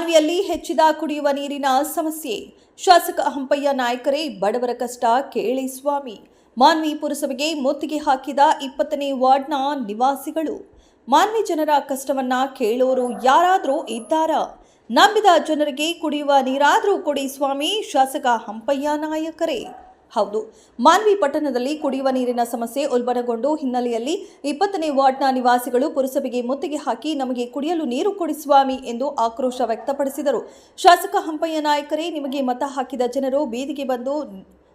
ಮಾನ್ವಿಯಲ್ಲಿ ಹೆಚ್ಚಿದ ಕುಡಿಯುವ ನೀರಿನ ಸಮಸ್ಯೆ. ಶಾಸಕ ಹಂಪಯ್ಯ ನಾಯ್ಕರೇ ಬಡವರ ಕಷ್ಟ ಕೇಳಿ ಸ್ವಾಮಿ. ಮಾನ್ವಿ ಪುರಸಭೆಗೆ ಮುತ್ತಿಗೆ ಹಾಕಿದ 20ನೇ ವಾರ್ಡ್ನ ನಿವಾಸಿಗಳು. ಮಾನ್ವಿ ಜನರ ಕಷ್ಟವನ್ನ ಕೇಳೋರು ಯಾರಾದರೂ ಇದ್ದಾರಾ? ನಂಬಿದ ಜನರಿಗೆ ಕುಡಿಯುವ ನೀರಾದರೂ ಕೊಡಿ ಸ್ವಾಮಿ. ಶಾಸಕ ಹಂಪಯ್ಯ ನಾಯಕರೇ. ಹೌದು, ಮಾನ್ವಿ ಪಟ್ಟಣದಲ್ಲಿ ಕುಡಿಯುವ ನೀರಿನ ಸಮಸ್ಯೆ ಉಲ್ಬಣಗೊಂಡು ಹಿನ್ನೆಲೆಯಲ್ಲಿ 20ನೇ ವಾರ್ಡ್ನ ನಿವಾಸಿಗಳು ಪುರಸಭೆಗೆ ಮುತ್ತಿಗೆ ಹಾಕಿ ನಮಗೆ ಕುಡಿಯಲು ನೀರು ಕೊಡಿ ಸ್ವಾಮಿ ಎಂದು ಆಕ್ರೋಶ ವ್ಯಕ್ತಪಡಿಸಿದರು. ಶಾಸಕ ಹಂಪಯ್ಯ ನಾಯಕರೇ, ನಿಮಗೆ ಮತ ಹಾಕಿದ ಜನರು ಬೀದಿಗೆ ಬಂದು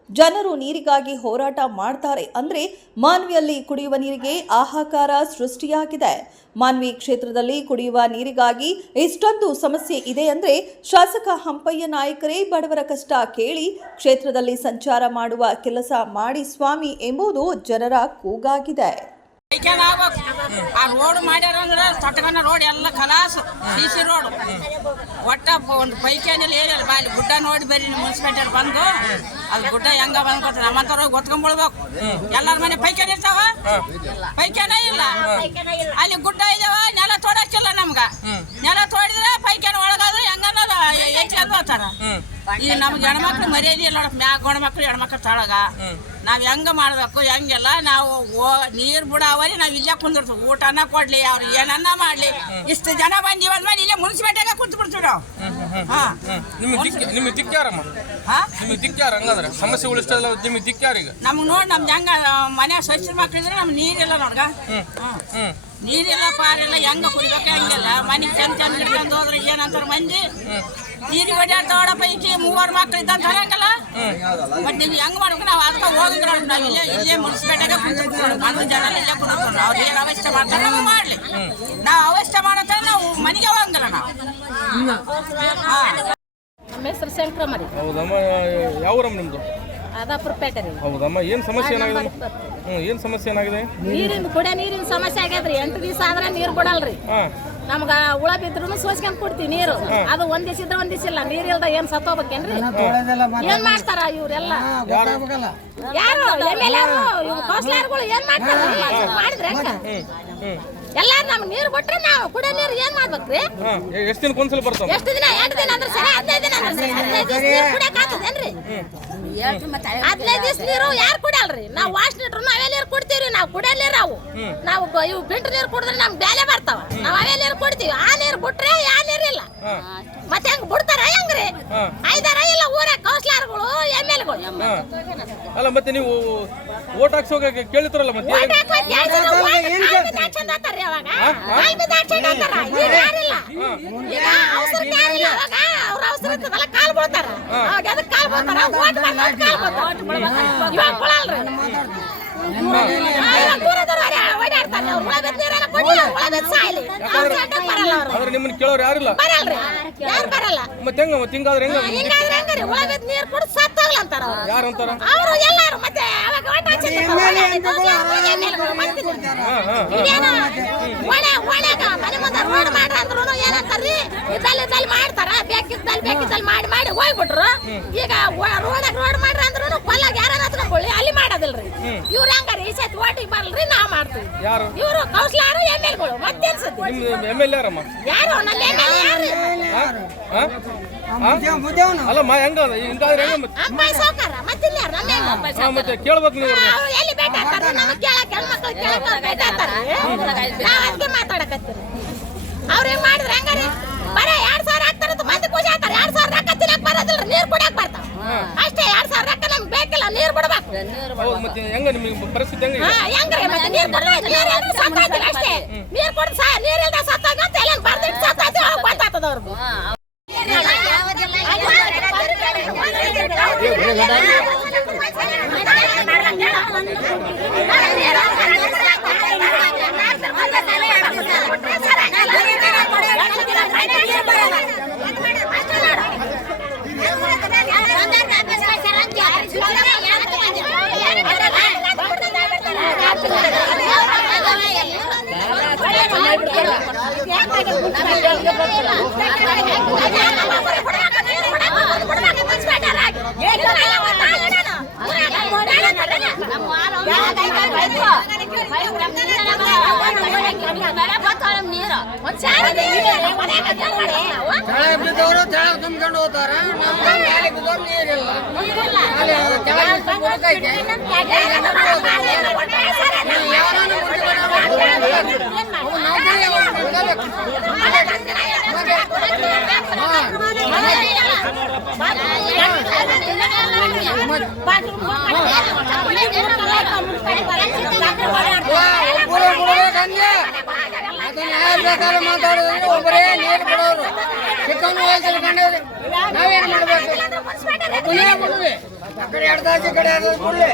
ಜನರು ನೀರಿಗಾಗಿ ಹೋರಾಟ ಮಾಡ್ತಾರೆ ಅಂದ್ರೆ ಮಾನ್ವಿಯಲ್ಲಿ ಕುಡಿಯುವ ನೀರಿಗೆ ಹಾಹಾಕಾರ ಸೃಷ್ಟಿಯಾಗಿದೆ. ಮಾನ್ವಿ ಕ್ಷೇತ್ರದಲ್ಲಿ ಕುಡಿಯುವ ನೀರಿಗಾಗಿ ಇಷ್ಟೊಂದು ಸಮಸ್ಯೆ ಇದೆ ಅಂದ್ರೆ ಶಾಸಕ ಹಂಪಯ್ಯ ನಾಯಕರೇ ಬಡವರ ಕಷ್ಟ ಕೇಳಿ ಕ್ಷೇತ್ರದಲ್ಲಿ ಸಂಚಾರ ಮಾಡುವ ಕೆಲಸ ಮಾಡಿ ಸ್ವಾಮಿ ಎಂಬುದು ಜನರ ಕೂಗಾಗಿದೆ. ಆ ರೋಡ್ ಮಾಡ್ಯಾರ ಅಂದ್ರೆ ತಟಗನ ರೋಡ್ ಎಲ್ಲ ಕಲಾಸು ಸಿಸಿ ರೋಡ್ ಒಟ್ಟ ಒಂದು ಪೈಖಾನೆಯಲ್ಲಿ ಏನಿಲ್ಲ ಅಲ್ಲಿ ಗುಡ್ಡ ನೋಡಿ ಬರ್ರಿ ಮುನ್ಸಿಪಾಲಿಟಿ ಬಂದು ಅದು ಗುಡ್ಡ ಹೆಂಗ ಬಂದ್ಕೊತ ನಮ್ಮಂತವ್ರು ಗೊತ್ಕೊಂಡ್ಬಿಡ್ಬೇಕು. ಎಲ್ಲರ ಮನೆ ಪೈಖಾನೆ ಇರ್ತಾವ, ಪೈಖಾನೆ ಇಲ್ಲ. ಅಲ್ಲಿ ಗುಡ್ಡ ಇದಾವ, ನೆಲ ತೋಡಕ್ಕಿಲ್ಲ ನಮ್ಗ. ನೆಲ ತೋಡಿದ್ರೆ ಪೈಖಾನೆ ಒಳಗಾದ್ರೆ ಹೆಂಗನ್ನ ಹೆಚ್ಚಿಗೆ ಹೋಗ್ತಾರ. ಈಗ ನಮ್ಗೆ ಹೆಣ್ಮಕ್ಳು ಮರ್ಯಾದೆ ಇಲ್ಲ ನೋಡಕ್, ಮ್ಯಾಗ ಗಂಡ್ಮಕ್ಳು ಹೆಣ್ಮಕ್ಳು ತಳಗ ನಾವ್ ಹೆಂಗ ಮಾಡ್ಬೇಕು ಹೆಂಗೆಲ್ಲ. ನಾವು ನೀರ್ ಬಿಡವರಿ ನಾವ್ ಇಲ್ಲೇ ಕುಂದಿರ್ತೀವಿ, ಊಟನ ಕೊಡ್ಲಿ ಅವ್ರು ಏನನ್ನ ಮಾಡ್ಲಿ. ಇಷ್ಟು ಜನ ಬಂದಿವ ಅಂದ್ಮೇಲೆ ಇಲ್ಲೇ ಮುನ್ಸಿಪಾಲಿಟಿಯಾಗ ಕುಂತು ಬಿಡ್ತೀವಿ ನಾವು. ನಿಮ್ಗೆ ದಿಕ್ಕ್ಯಾರಮ್ಮ, ನಿಮ್ಗೆ ದಿಕ್ಕ್ಯಾರ ಹಂಗಂದ್ರೆ ಸಮಸ್ಯೆ ಉಳಿಸ್ತಲ್ಲ ನಿಮ್ಗೆ ದಿಕ್ಕ್ಯಾರ? ಈಗ ನಮ್ಗೆ ನೋಡಿ ನಮ್ದು ಹೆಂಗ ಮನೆ ಸ್ವಚ್ಛ ಮಕ್ಳಿದ್ರೆ ನಮ್ಗೆ ನೀರಿಲ್ಲ ನೋಡ್ಗ, ನೀರಿಲ್ಲ ಪಾರಿಲ್ಲ, ಹೆಂಗ ಕುಡಿಬೇಕು ಹೆಂಗಿಲ್ಲ. ಮನೆಗೆ ಚಂದ ಚಂದ ಹಿಡ್ಕೊಂಡು ಹೋದ್ರೆ ಏನಂತಾರ ಮಂದಿ ನೀರಿಗೆ ಓಡಾಡ್ತಾವಡ ಪೈಕಿ 3 ಮಕ್ಳು ಇದ್ದಂತ ಹೇಳಂಗಲ್ಲ. ಬಟ್ ನೀವು ಹೆಂಗ್ ಮಾಡ್ಬೇಕು ನಾವು ಅದಕ್ಕೆ ಹೋಗಿದ್ರು ನಾವು ಇಲ್ಲೇ ಮುನ್ಸಿಪಾಲಿಟಿಯಾಗ ಕುಂತಿರ್ತೀವಿ. ಬಂದು ಜನ ಇಲ್ಲೇ ಕುಂತಿರ್ತೀವಿ. ಅವ್ರು ಏನು ಅವಸ್ಥೆ ಮಾಡ್ತಾರೆ ನಾವು ಮಾಡಲಿ. ನಾವು ಅವಸ್ಥೆ ಮಾಡತ್ತ ನಾವು ಮನೆಗೆ ಹೋಗಂಗಿಲ್ಲ ನಾವು. ನಮ್ಮ ಹೆಸರು ಶಂಕ್ರಮರಿ. ಹೌದಮ್ಮ, ಯಾವೂರಮ್ಮ ನಿಮ್ದು? ಅದಾಪುರ ಪೇಟೆ ರೀ. ಹೌದಮ್ಮ, ಏನು ಸಮಸ್ಯೆ ಏನಾಗಿದೆ? ಏನು ಸಮಸ್ಯೆ ಏನಾಗಿದೆ? ನೀರಿನ ಕುಡಿಯೋ ನೀರಿನ ಸಮಸ್ಯೆ ಆಗ್ಯದ್ರಿ. 8 ದಿವಸ ಆದ್ರೆ ನೀರು ಬಿಡಲ್ರಿ. ನಮ್ಗ ಹುಳ ಬಿದ್ರು ಸೋಸ್ಕೊಂಡ್ ಕೊಡ್ತೀವಿ ನೀರು. ಅದು ಒಂದ್ ದಿವಸ ಇದ್ರೆ ಒಂದ್ ದಿವಸ ಇಲ್ಲ. ನೀರ್ ಇಲ್ದ ಏನ್ ಸತ್ತೋಗ್ಬೇಕೇನ್ರಿ? ಏನ್ ಮಾಡ್ತಾರ ಇವ್ರೆಲ್ಲ? ಯಾರು MLA ಕೌನ್ಸಿಲರ್ಗಳು ಏನ್ ಮಾಡ್ತಾರ? ಮಾಡಿದ್ರೆ ಎಲ್ಲಾರು ನಮ್ಗೆ ನೀರು ಬಿಟ್ರೆ ನಾವು ಕುಡಿಯೋ ನೀರು ಏನ್ ಮಾಡ್ಬೇಕ್ರಿ? ಎಷ್ಟು ದಿನ ಒಂದ್ಸಲ ಬರ್ತಾವ? ಎಷ್ಟು ದಿನ? 8 ದಿನ ಅಂದ್ರೆ ಸರಿ, 15 ದಿನ ಅಂದ್ರೆ ಸರಿ. 15 ದಿವಸ ನೀರು ಕುಡಿಯಕ್ ಆಗ್ತದೇನ್ರಿ? 15 ದಿವಸ ನೀರು ಯಾರು ಕುಡಿಯಲ್ರಿ? ನಾವು ವಾಶ್ ನೀರು ನಾವೇ ನೀರು ಕುಡ್ತೀವ್ರಿ. ನಾವು ಕುಡಿಯೋ ನೀರು ನಾವು ಇವು ಬಿಂಟು ನೀರು ಕುಡಿದ್ರೆ ನಮ್ಗೆ ಬೇಲೆ ಬರ್ತಾವ. ನಾವು ಅವೇ ನೀರು ಕುಡ್ತೀವಿ. ಆ ನೀರು ಬಿಟ್ರೆ ಯಾ ನೀರಿಲ್ಲ. ಮತ್ತೆ ಹೆಂಗ್ ಬಿಡ್ತಾರ ಹೆಂಗ್ರಿ? ಐದಾರ ಇಲ್ಲ ಊರ ಕೌನ್ಸಿಲರ್ಗಳು MLAಗಳು. ಅಲ್ಲ ಮತ್ತೆ ನೀವು ಓಟ್ ಹಾಕ್ಸೋಗ ಕೇಳ್ತಾರಲ್ಲ, ಮತ್ತೆ ಕಾಲ್ ಬಿಡ್ತಾರ. ನಿಮ್ಮನ್ನ ಕೇಳೋರು ಯಾರಿಲ್ಲ, ಯಾರು ಬರಲ್ಲ. ಮತ್ತೆ ಹೆಂಗ ಹಿಂಗಾದ್ರೆ ನೀರು ಕುಡಿದು ಸತ್ತೋಗ್ಲ ಅಂತಾರ. ಯಾರು ಅಂತಾರ? ಅವರು ಎಲ್ಲಾರು ಮತ್ತೆ ಮನೆ ಮುಂದೆ ರೋಡ್ ಮಾಡ್ರ ಅಂದ್ರು ಏನಂತಾರ್ರಿ, ಇದ್ದಲ್ಲಿ ಮಾಡ್ತಾರ, ಬೇಕಿದ್ದಲ್ಲಿ ಮಾಡಿ ಹೋಗ್ಬಿಟ್ರು. ಈಗ ರೋಡ್ ಮಾಡ್ರ ಅಂದ್ರು ಕೊಲ್ಲಾಗ ಯಾರ ಹತ್ಕೊಂಡ್ಕೊಳ್ಳಿ, ಅಲ್ಲಿ ಮಾಡೋದಿಲ್ರಿ. ಇವ್ರು ಹೆಂಗಾರಿ ಈ ಸತಿ ಓಟಿಗೆ ಬರಲ್ರಿ, ನಾವ್ ಮಾಡ್ತೀವಿ. ಇವ್ರು ಕೌನ್ಸಿಲರ್ MLAಗಳು ಮತ್ತೇನ್ ಸತಿ MLA ಯಾರಮ್ಮ? ಯಾರು ನಮ್ಮ ಅಲ್ಲ ಹೆಂಗ ಹಿಂಗಾದ್ರೆ ಹೆಂಗ ಅಪ್ಪಾಯಿ ಸೌಕಾರ ಮತ್ತಿಲ್ಲ ನಮ್ಮ ಮತ್ತೆ ಕೇಳ್ಬೇಕು ನೀವು. ಎಲ್ಲಿ ಬೇಕಾಗ್ತಾರ ನಮಗೆ ಕೇಳಕ್ಕೆ ಹೆಣ್ಮಕ್ಳು ಕೇಳಕ್ಕೆ ಬೇಕಾಗ್ತಾರ. ನಾವು ಅದಕ್ಕೆ ಮಾತಾಡಕತ್ತೀವಿ. ಅವ್ರು ಹೆಂಗ್ ಮಾಡಿದ್ರೆ ಹೆಂಗಾರಿ ಬರೀ 2000 ಹಾಕ್ತಾರಂತ ಮಂದಿ ಪೂಜೆ ಹಾಕ್ತಾರೆ. 2000 ರೊಕ್ಕ ತಿನ್ನಕ್ ಬರೋದಿಲ್ಲ, ನೀರು ಕುಡಿಯಕ್ ಬರ್ತಾವ ಅಷ್ಟೇ. 2000 ರೊಕ್ಕ ನಮ್ಗೆ ಬೇಕಿಲ್ಲ, ನೀರು ಬಿಡ್ಬೇಕು. ಮತ್ತೆ ಹೆಂಗ ನಿಮಗೆ ಪರಿಸ್ಥಿತಿ ಹೆಂಗ? ಹೆಂಗ್ರಿ ಮತ್ತೆ ನೀರು ಕುಡಿದ್ರೆ ಸತ್ತಾಯ್ತಿಲ್ಲ ಅಷ್ಟೇ. ನೀರು ಕುಡಿದ್ರೆ ನೀರಿಲ್ದ ಸತ್ತಾಗ ತಲೆ ಬರ್ದಿಟ್ಟು ಸತ್ತಾಯ್ತು ಗೊತ್ತಾಗ್ತದ ಅವ್ರಿಗೂ. ನೀರು ತುಂಬ್ಕೊಂಡು ಹೋಗ್ತಾರ ಮೇಲೆ ಬಿದ್ದೋರ್ ನೀರಿಲ್ಲ ಅಲ್ಲಿ ಕೆಳಗೆ ಕುಡ್ಕೈತೆ ಯಾರನ್ನ ಬೇಕಾದ್ರೆ ಮಾತಾಡೋದ್ರೆ ಒಬ್ಬರೇ ನೀರು ಬಿಡೋರು ಚಿಕ್ಕನ್ನು ಹೋಲ್ಸಲು ಕಂಡವ್ರಿ ನಾವೇನು ಮಾಡ್ಬೇಕು ಒಬ್ಬನೇ ಬಿಡುವೆ ಆ ಕಡೆ ಎಡ್ದಾಚೆ ಕಡೆ ಬಿಡ್ಲೆ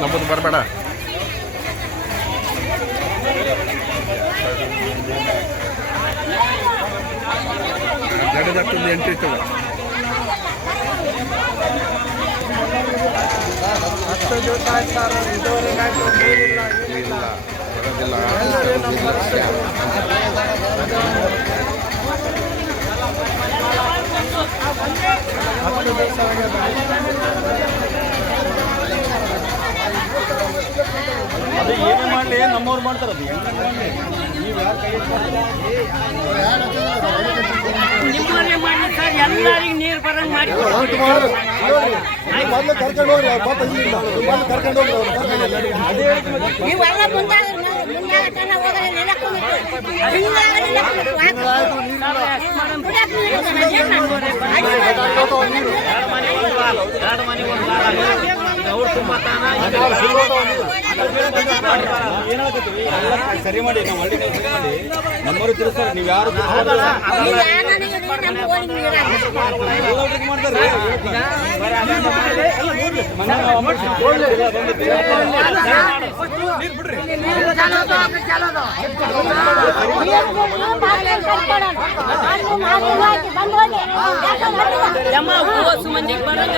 ನಮ್ಮದು ಬರಬೇಡ ಗಡಿದಕ್ಕೊಂದು ಎಂಟ್ರಿ ತಗೋ ಅದು ಏನೇ ಮಾಡಲಿ ನಮ್ಮವ್ರು ಮಾಡ್ತಾರೆ ಅದು ಹೆಂಗೆ ಮಾಡಲಿ ನಿಮ್ಮವರೇ ಮಾಡಿ ಸರ್ ಎಲ್ಲರಿಗೂ ನೀರು ಬರಂಗ್ ಮಾಡಿ ಕರ್ಕೊಂಡು ಹೋಗ್ರಿ ಕರ್ಕೊಂಡು ಹೋಗ್ರಿ ನೀವೆಲ್ಲ ಮುಂದೆ ಸರಿ ಮಾಡಿ ನಾವು ಹಳ್ಳಿ ಸರಿ ಮಾಡಿ ನಮ್ಮವರು ತಿಳಿಸ್ತಾರೆ ನೀವು ಯಾರು ಮಾಡ್ತಾರೆ ಮಂದಿಗೆ ಬರಂಗ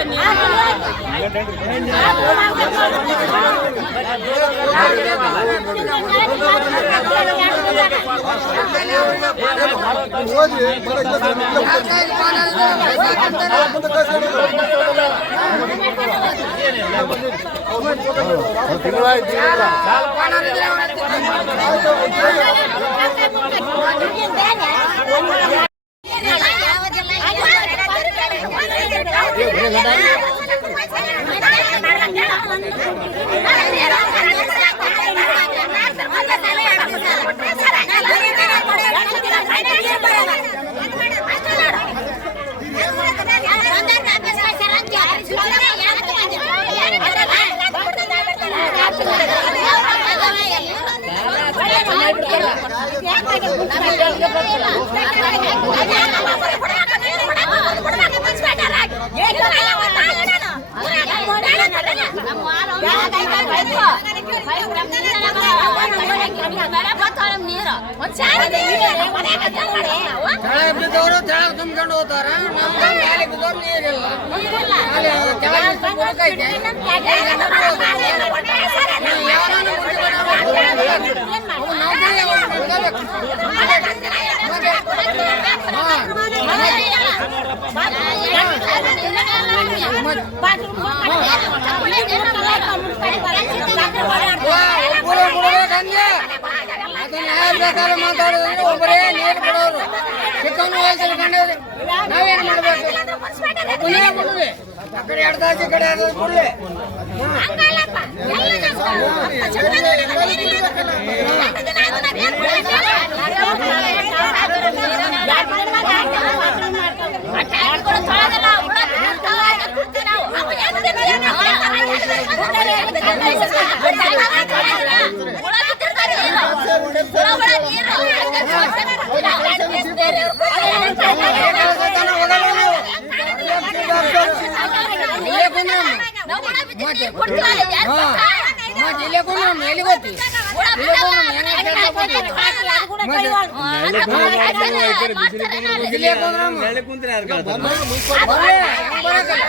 ಬಿದ್ದವರು ತೆಳಗ್ ತುಂಬ್ಕೊಂಡು ಹೋಗ್ತಾರ ಮೇಲೆ ಬಿದ್ದೋರ್ ನೀರಿಲ್ಲ ಅಲ್ಲಿ ಕೆಳಗೆ ಕುಡ್ಕೈತೆ ಯಾರನ್ನ ಬೇಕಾದ್ರೆ ಮಾತಾಡೋದ್ರೆ ಒಬ್ಬರೇ ನೀರು ಬಿಡೋರು ಚಿಕ್ಕನ್ನು ಹೋಲ್ಸಲು ಕಂಡವ್ರಿ ನಾವೇನು ಮಾಡ್ಬೇಕು ಒಬ್ಬನೇ ಬಿಡುವೆ ಆ ಕಡೆ ಎಡ್ದಾಚೆ ಕಡೆ ಬಿಡ್ಲೆ ನೀರು ಇಲ್ಲೇ ಕುಂದ್ರಮ್ಮ. ಮತ್ತೆ ಇಲ್ಲೇ ಕುಂದ್ರಮ್ಮ, ಎಲ್ಲಿ ಗೊತ್ತಿ? ಇಲ್ಲೇ ಕುಂದ್ರಮ್ಮ, ಹೆಂಗ್ ಕೆಲಸ ಕೊಡ್ತೀವಿ? ಇಲ್ಲೇ ಕುಂದ್ರಮ್ಮ. ಬರ್ರಿ, ಹೆಂಗ್ ಬರಕಲ್ಲ?